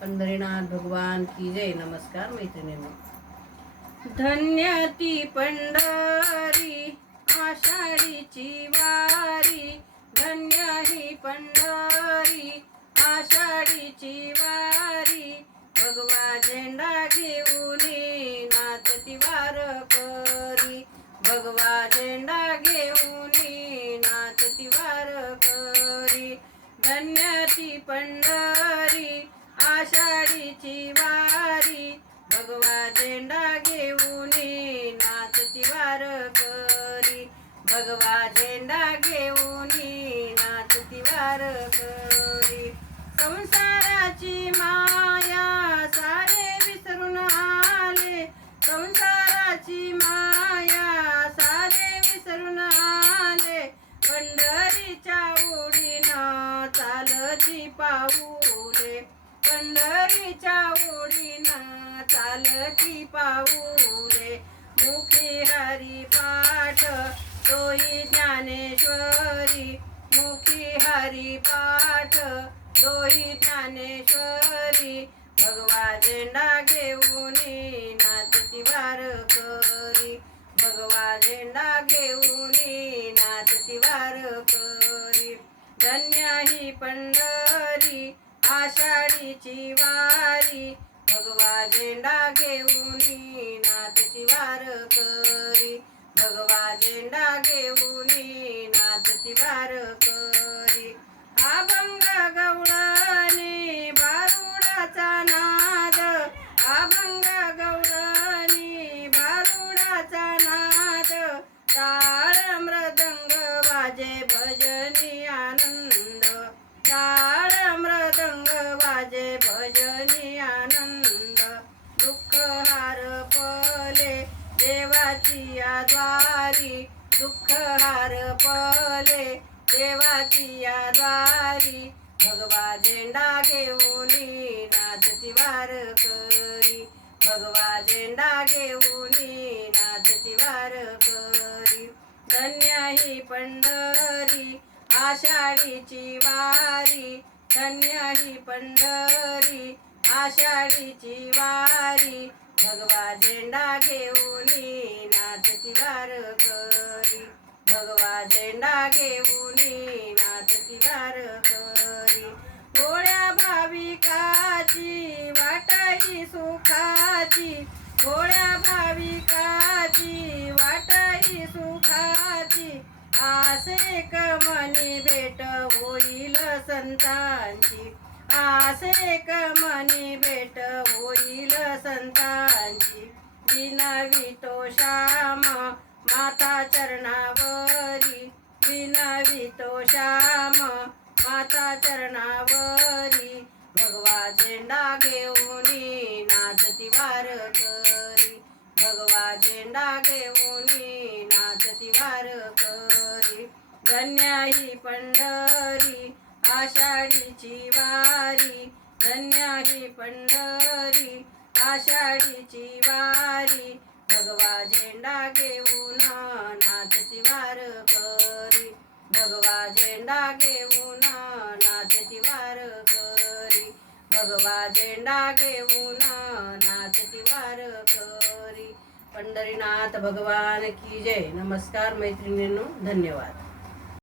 पंढरीनाथ भगवान की जय. नमस्कार मैत्रिणींनो. धन्य ती पंढरी आषाढीची वारी, धन्य ही पंढरी आषाढीची वारी. भगवा झेंडा घेऊनी नाचती वारकरी, भगवा झेंडा घेऊनी नाचती वारकरी. धन्य ती पंढरी आषाढीची वारी, भगवा झेंडा घेऊनी नाचती वारकरी, भगवा झेंडा घेऊनी नाचती वारकरी. संसाराची माया सारे विसरून आले, संसाराची माया सारे विसरून आले. पंढरीच्या ओढीनं चालती पाऊले, पंढरीच्या ओढीनं चालती पाऊले. मुखी हरिपाठ तोही ज्ञानेश्वरी, मुखी हरिपाठ तोही ज्ञानेश्वरी. भगवा झेंडा घेऊनी नाचती वारकरी, भगवा झेंडा घेऊनी नाचती वारकरी. धन्य ही पंढरी आषाढीची वारी, भगवा झेंडा घेऊनी नाचती वारकरी, भगवा झेंडा घेऊनी नाचती वारकरी. अभंग गवळणी भारुडाचा नाद, अभंग गवळणी भारुडाचा नाद. टाळ मृदंग वाजे भजनी आनंद, टाळ मृदंग वाजे भजनी आनंद. दुःख हारपले देवाची या द्वारी, दुःख हारपले देवाची या द्वारी. भगवा झेंडा घेऊनी नाचती वारकरी, भगवा झेंडा घेऊनी नाचती वारकरी. धन्य ही पंढरी आषाढीची वारी, धन्य ही पंढरी आषाढीची वारी. भगवा झेंडा घेऊनी नाचती वारकरी, भगवा झेंडा घेऊनी नाचती वारकरी. भोळ्या भाविकाची वाट ही सुखाची, भोळ्या भाविकाची वाट ही सुखाची. आसे कमनी भेट होईल संतांची, आसे कमनी भेट होईल संतांची. विनवितो श्याम माता चरणावरी, विनवितो श्याम माता चरणावरी. भगवा झेंडा घेऊनी नाचती वारकरी, भगवा झेंडा घेऊनी नाचती वारकरी. धन्य ही पंढरी आषाढीची वारी, धन्य ही पंढरी आषाढीची वारी. भगवा झेंडा घेऊन नाचती वारकरी, भगवा झेंडा घेऊन नाचती वारकरी, भगवा झेंडा घेऊन नाचती वारकरी. पंढरीनाथ भगवान की जय. नमस्कार मैत्रिणींनो. धन्यवाद.